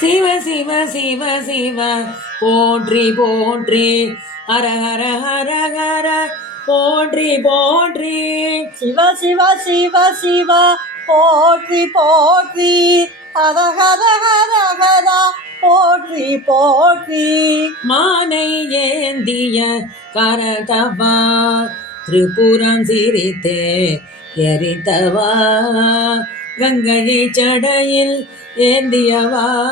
சிவ சிவ சிவ சிவ. போற்றி போற்றி. ஹர ஹர ஹர ஹர. போற்றி போற்றி. சிவ சிவ சிவ சிவ. போற்றி போற்றி. ஹர ஹர ஹர ஹர. போற்றி போற்றி. மானை ஏந்திய கரதவா திரிபுரம் சிரித்தே எரித்தவா. கங்கையை சடையில் ஏந்தியவா?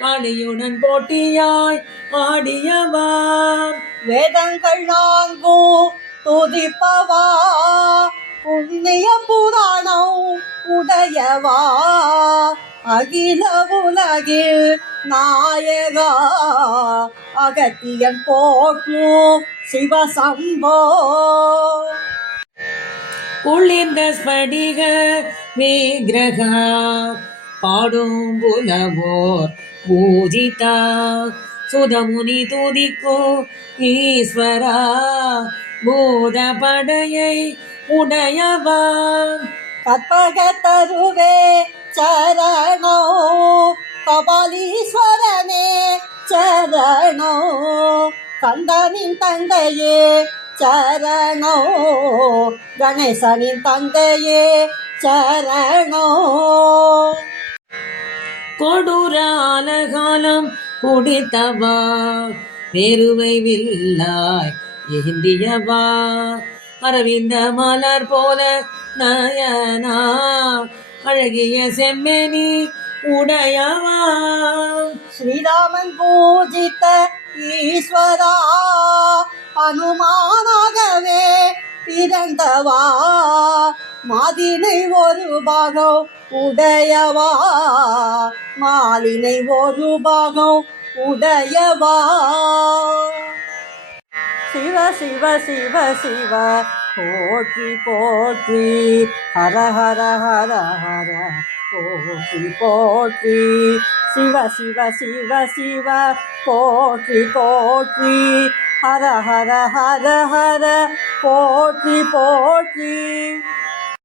காளியுடன் போட்டியாய் ஆடியவா? வேதங்கள் நான்கும் துதிப்பவா? புண்ணிய புராணம் உடையவா? அகில உலகில் நாயகா? அகத்தியன் போற்றும் சிவசம்போ? குளிர்ந்த ஸ்படிக விக்கிரக? பாடும் புலவோர் பூஜிதா சுதமுனி துதிக்கோ ஈஸ்வரா. பூத படையை உடையவா. கற்பக தருவே சரணோ. கபாலீஸ்வரனே சரணோ. கந்தனின் தந்தையே சரணோ. கணேசனின் தந்தையே சரணோ. கொடூர குடித்தவா? பெருவை வில்லாய் ஏந்தியவா? அரவிந்த மலர் போல நயனா? அழகிய செம்மெனி உடையவா? ஸ்ரீராமன் பூஜித்த ஈஸ்வரா அனுமானாகவே பிறந்தவா? மாதினை ஒரு பாகம் உடையவா? மாலினை ஒரு பாகம் உடையவா? சிவ சிவ சிவ சிவ போற்றி போற்றி ஹர ஹர ஹர ஹர போற்றி போற்றி. சிவ சிவ சிவ சிவ போற்றி போற்றி ஹர ஹர ஹர ஹர போற்றி போற்றி.